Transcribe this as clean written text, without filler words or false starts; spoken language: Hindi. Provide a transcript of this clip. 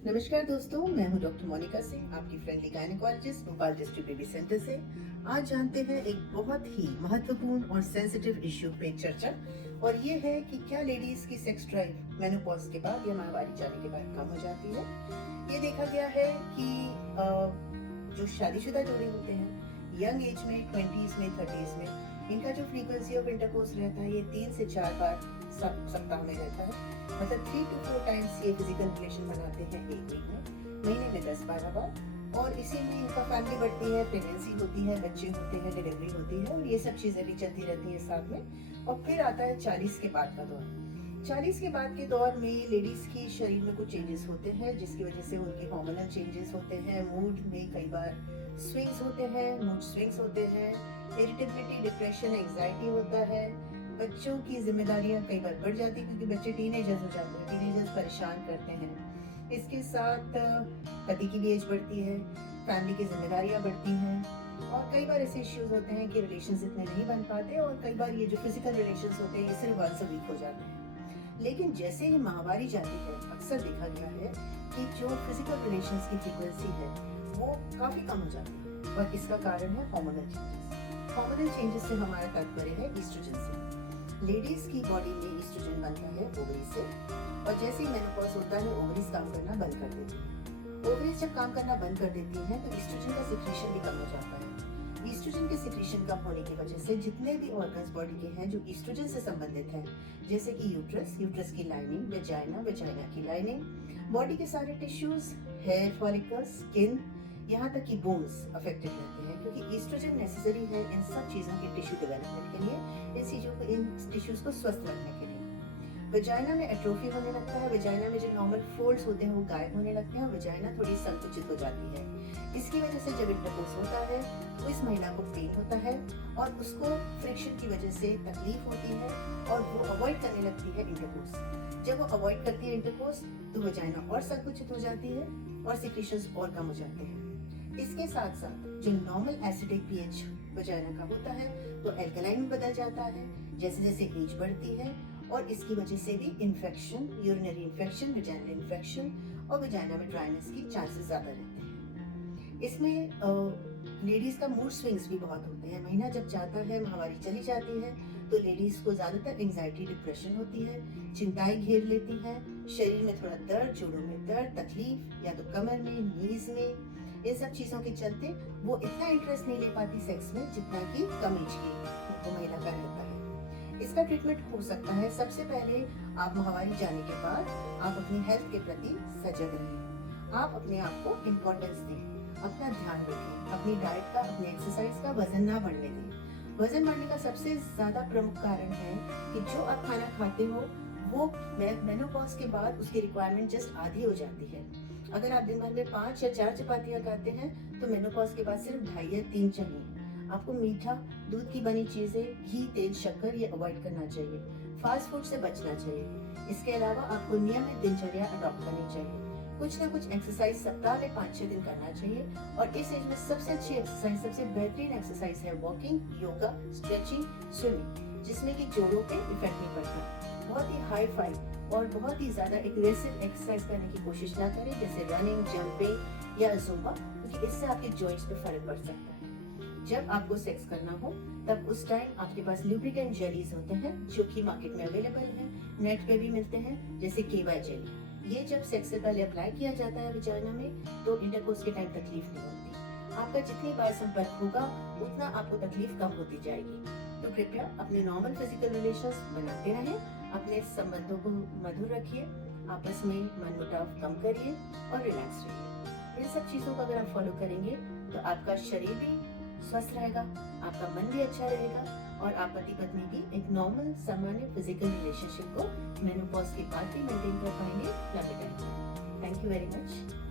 नमस्कार दोस्तों, मैं हूं डॉक्टर मोनिका सिंह, आपकी friendly gynaecologist Bhopal district baby centre से। आज जानते हैं एक बहुत ही महत्वपूर्ण और सेंसिटिव इश्यू पे चर्चा, और ये है कि क्या लेडीज की सेक्स ड्राइव मेनोपॉज के बाद या माहवारी जाने के बाद कम हो जाती है। ये देखा गया है कि जो शादीशुदा जोड़े होते हैं यंग एज में 20s में 30s में, इनका जो फ्रीक्वेंसी ऑफ इंटरकोर्स रहता है ये 3 से 4 बार सप्ताह में रहता है। मतलब 3 to 4 टाइम्स ये फिजिकल रिलेशन बनाते हैं एक वीक में, महीने में 10-12 बार। और इसी में इनका फैमिली बढ़ती है, प्रेगनेंसी होती है, बच्चे होते हैं, डिलीवरी होती है, और ये सब चीजें भी चलती रहती है साथ में। और फिर आता है 40 के बाद का दौर। 40 के बाद के दौर में लेडीज की शरीर में कुछ चेंजेस होते हैं, जिसकी वजह से उनके हार्मोनल चेंजेस होते हैं, मूड में कई बार स्विंग्स होते हैं, मूड स्विंग्स होते हैं, इरिटेबिलिटी, डिप्रेशन, एंजाइटी होता है। बच्चों की जिम्मेदारियां कई बार बढ़ जाती है क्योंकि बच्चे टीनेजर्स हो जाते हैं, टीनेजर्स परेशान करते हैं। इसके साथ पति की भी एज बढ़ती है, फैमिली की जिम्मेदारियां बढ़ती हैं, और कई बार ऐसे इश्यूज होते हैं कि रिलेशंस इतने नहीं बन पाते, और कई बार ये जो फिजिकल रिलेशंस होते हैं ये सिर्फ वंस अ वीक हो जाते हैं। लेकिन जैसे ही माहवारी जाती है, अक्सर देखा गया है कि जो फिजिकल रिलेशंस की फ्रीक्वेंसी है वो काफी कम हो जाती है, और इसका कारण है हार्मोनल चेंजेस। हार्मोनल चेंजेस से हमारा तात्पर्य है ईस्ट्रोजन से। लेडीज की बॉडी में ईस्ट्रोजन बनता है ओवरी से, और जैसे ही मेनोपॉज होता है ओवरीज काम करना बंद कर देती है। ओवरीज जब काम करना बंद कर देती हैं तो ईस्ट्रोजन का सिक्रीशन भी कम हो जाता है। ईस्ट्रोजन के सिक्रीशन कम होने की वजह से जितने भी ऑर्गन्स बॉडी के हैं जो ईस्ट्रोजन से संबंधित हैं, जैसे कि यूट्रस, यूट्रस की लाइनिंग, वेजाइना, वेजाइना की लाइनिंग, बॉडी के सारे टिश्यूज, हेयर फॉलिकल्स, स्किन, यहाँ तक कि बोन्स अफेक्टेड रहते हैं, क्योंकि ईस्ट्रोजन नेसेसरी है इन सब चीजों के टिश्यू डेवलपमेंट के लिए, इन टिश्यूज को स्वस्थ रखने के लिए। वेजाइना में एट्रोफी होने लगता है, वेजाइना में जो नॉर्मल फोल्ड्स होते हैं वो गायब होने लगते हैं, और वेजाइना थोड़ी संकुचित हो जाती है। इसकी वजह से जब इंटरकोर्स होता है तो इस महिला को पेन होता है, और उसको फ्रिक्शन की वजह से तकलीफ होती है, और वो अवॉइड करने लगती है इंटरकोर्स। जब वो अवॉइड करती है इंटरकोर्स तो वेजाइना और संकुचित हो जाती है, और सिक्रीशंस और कम हो जाते हैं। इसके साथ साथ जो नॉर्मल एसिडिक पीएच वेजाइना का होता है तो एल्कलाइन में बदल जाता है जैसे जैसे एज बढ़ती है, और इसकी वजह से भी infection, urinary infection, vaginal infection, और वेजाइना में ड्राइनेस की चांसेस ज्यादा रहते हैं। इसमें लेडीज का मूड स्विंग्स भी बहुत होते हैं। महीना जब जाता है, माहवारी चली जाती है, तो लेडीज को ज्यादातर एंजाइटी, डिप्रेशन होती है, चिंताएं घेर लेती हैं, शरीर में थोड़ा दर्द, जोड़ों में दर्द, तकलीफ, या तो कमर में, नीज में, इन सब चीजों के चलते वो इतना इंटरेस्ट नहीं ले पाती सेक्स में जितना कि कम एज की वो महिला का रहता है। इसका ट्रीटमेंट हो सकता है। सबसे पहले आप माहवारी जाने के बाद आप अपनी हेल्थ के प्रति सजग रहें, आप अपने आप को इम्पोर्टेंस दें, अपना ध्यान रखें, अपनी डाइट का, अपनी एक्सरसाइज का, वजन ना बढ़ने दें। वजन बढ़ने का सबसे ज्यादा प्रमुख कारण है कि जो आप खाना खाते हो वो मेनोपॉज के बाद उसकी रिक्वायरमेंट जस्ट आधी हो जाती है। अगर आप दिन भर में 5 या 4 चपातियां खाते हैं तो मेनोपॉज के बाद सिर्फ 2.5 या 3 चाहिए। आपको मीठा, दूध की बनी चीजें, घी, तेल, शक्कर ये अवॉइड करना चाहिए। फास्ट फूड से बचना चाहिए। इसके अलावा आपको नियमित दिनचर्या अडॉप्ट करनी चाहिए। कुछ ना कुछ एक्सरसाइज सप्ताह में 5-6 दिन करना चाहिए, और इस एज में सबसे अच्छी एक्सरसाइज, सबसे बेहतरीन एक्सरसाइज है वॉकिंग, योगा, स्ट्रेचिंग, स्विमिंग, जिसमें कि जोड़ों पे इफेक्ट नहीं पड़ता। बहुत ही हाई फाई और बहुत ही ज्यादा एग्रेसिव एक्सरसाइज करने की कोशिश ना करें, जैसे रनिंग, जंपिंग या जुम्बा, क्योंकि इससे आपके जॉइंट्स पे फर्क पड़ सकता है। जब आपको सेक्स करना हो तब उस टाइम आपके पास लुब्रिकेंट जेलीज होते हैं जो कि मार्केट में अवेलेबल है, नेट पे भी मिलते हैं, जैसे केवाई जेली। ये जब सेक्स से पहले अप्लाई किया जाता है वेजाइना में तो इंटरकोर्स के टाइम तकलीफ नहीं होती। आपका जितनी बार संपर्क होगा उतना आपको तकलीफ कम होती जाएगी। तो कृपया अपने नॉर्मल फिजिकल रिलेशंस बनाते रहें, अपने संबंधों को मधुर रखिए, आपस में मनमुटाव कम करिए और रिलैक्स रहिए। इन सब चीजों को अगर आप फॉलो करेंगे तो आपका शरीर भी स्वस्थ रहेगा, आपका मन भी अच्छा रहेगा, और आप पति पत्नी भी एक नॉर्मल सामान्य फिजिकल रिलेशनशिप को मेनोपॉज के बाद भी मेंटेन कर पाएंगे लंबे टाइम तक। Thank you very much.